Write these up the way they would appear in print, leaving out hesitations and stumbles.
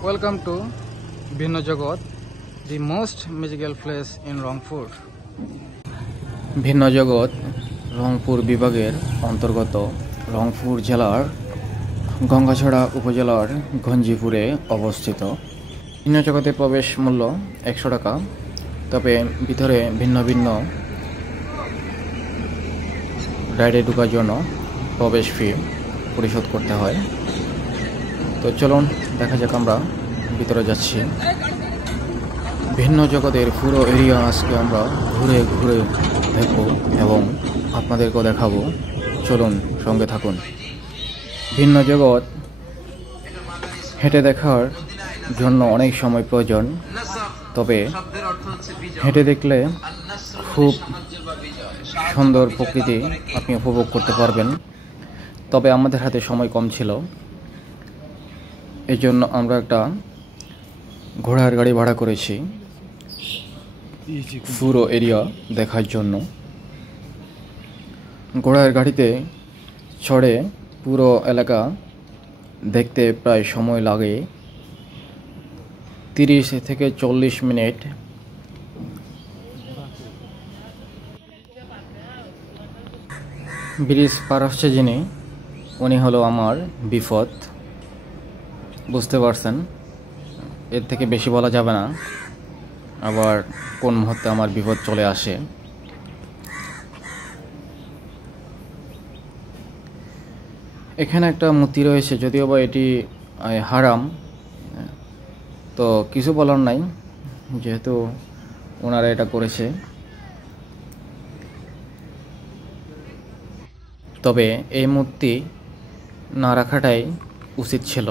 Welcome to Bhinno Jagat, the most magical place in Rangpur. ভিন্ন জগৎ রংপুর বিভাগের অন্তর্গত রংপুর জেলার গঙ্গাছড়া উপজেলার গঞ্জিপুরে অবস্থিত। ভিন্ন জগতের প্রবেশ মূল্য 100 টাকা, তবে ভিতরে ভিন্ন ভিন্ন রাইডে ঢোকার জন্য প্রবেশ ফি পরিশোধ করতে হয়। তো চলুন দেখা যাক, আমরা ভিতরে যাচ্ছি। ভিন্ন জগতের পুরো এরিয়া আজকে আমরা ঘুরে ঘুরে দেখব এবং আপনাদেরকেও দেখাবো। চলুন সঙ্গে থাকুন। ভিন্ন জগৎ হেঁটে দেখার জন্য অনেক সময় প্রয়োজন, তবে হেঁটে দেখলে খুব সুন্দর প্রকৃতি আপনি উপভোগ করতে পারবেন। তবে আমাদের হাতে সময় কম ছিল, এই জন্য আমরা একটা ঘোড়ার গাড়ি ভাড়া করেছি পুরো এরিয়া দেখার জন্য। ঘোড়ার গাড়িতে চড়ে পুরো এলাকা দেখতে প্রায় সময় লাগে 30 থেকে 40 মিনিট। ব্রিজ পার হচ্ছে যিনি, উনি হলো আমার বিপদ। বুঝতে পারছেন, এর থেকে বেশি বলা যাবে না, আবার কোন মুহূর্তে আমার বিপদ চলে আসে। এখানে একটা মূর্তি রয়েছে, যদিও বা এটি হারাম, তো কিছু বলার নাই, যেহেতু ওনারা এটা করেছে। তবে এই মূর্তি না রাখাটাই উচিত ছিল।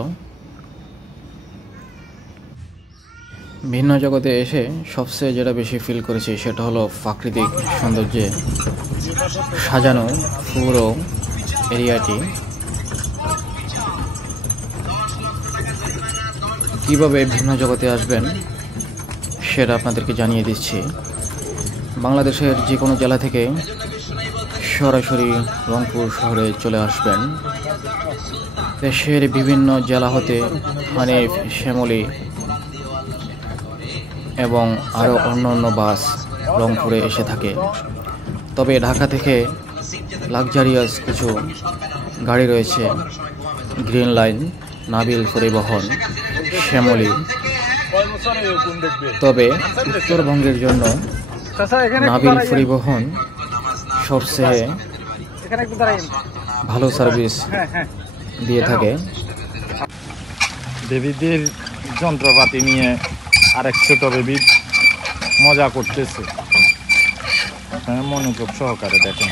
ভিন্ন জগতে এসে সবচেয়ে যেটা বেশি ফিল করেছি সেটা হলো প্রাকৃতিক সৌন্দর্যে সাজানো পুরো এরিয়াটি। কিভাবে ভিন্ন জগতে আসবেন সেটা আপনাদেরকে জানিয়ে দিচ্ছি। বাংলাদেশের যে কোনো জেলা থেকে সরাসরি রংপুর শহরে চলে আসবেন। দেশের বিভিন্ন জেলা হতে হানিফ, শ্যামলী এবং আরও অন্য বাস রংপুরে এসে থাকে। তবে ঢাকা থেকে লাক্সারিয়াস কিছু গাড়ি রয়েছে, গ্রিন লাইন, নাবিল পরিবহন, শ্যামলী। তবে উত্তরবঙ্গের জন্য নাবিল পরিবহন সবচেয়ে ভালো সার্ভিস দিয়ে থাকে। বেবিদের যন্ত্রপাতি নিয়ে আরেক ছোট বেবি মজা করতেছে, মনোযোগ সহকারে দেখেন।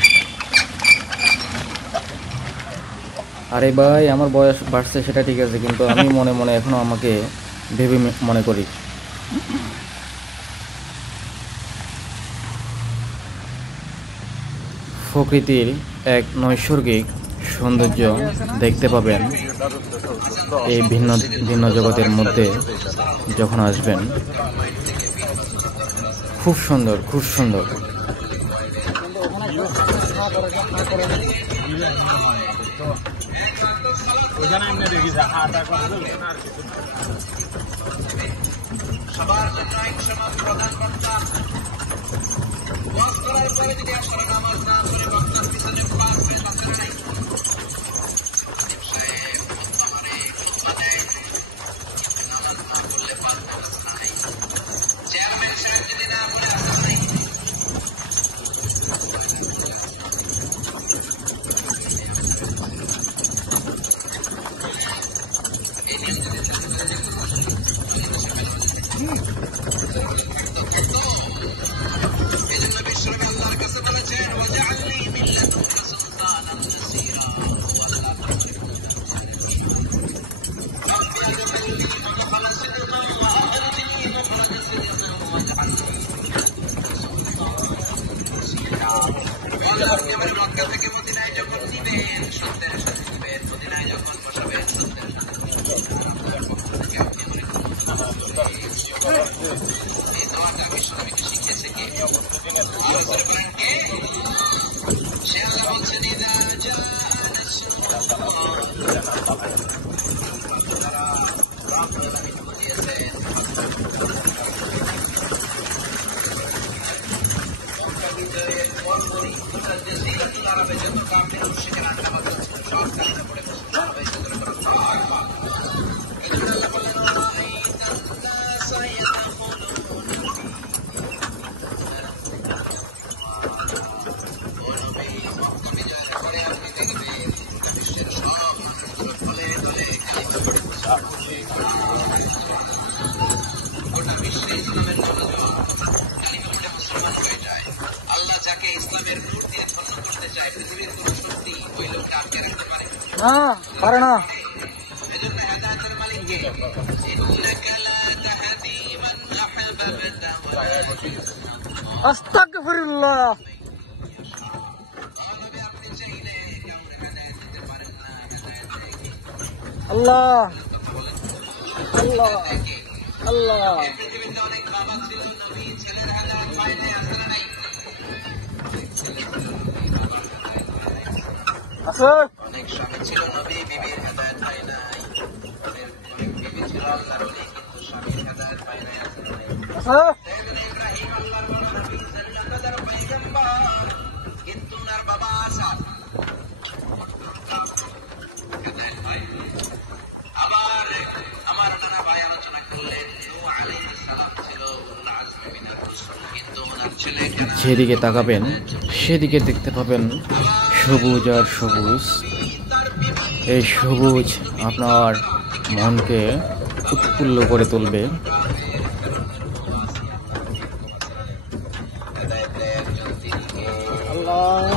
আরে ভাই, আমার বয়স বাড়ছে সেটা ঠিক আছে, কিন্তু আমি মনে মনে এখনো আমাকে বেবি মনে করি। প্রকৃতির এক নৈসর্গিক সৌন্দর্য দেখতে পাবেন এই ভিন্ন জগতের মধ্যে যখন আসবেন। খুব সুন্দর, খুব সুন্দর। না পারে না। আস্তাগফিরুল্লাহ। আল্লাহ আল্লাহ আল্লাহ। আছে আছে যেদিকে তাকাবেন সেদিকে দেখতে পাবেন সবুজ আর সবুজ। এই সবুজ আপনার মনকে উৎফুল্ল করে তুলবে। আল্লাহ।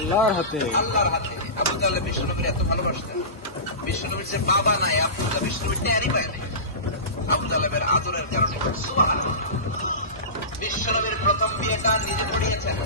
আল্লাহর হাতে। আবু তালেব বিশ্বনবীর এত ভালোবাসতেন, বিশ্বনবীর যে বাবা নাই, আব্দুল্লাহ বিশ্বনবীর টেরই পায় নাই। আবু তালেবের আদরের কারণে বিশ্বনবীর প্রথম বিয়েটা নিজে পড়িয়েছেন।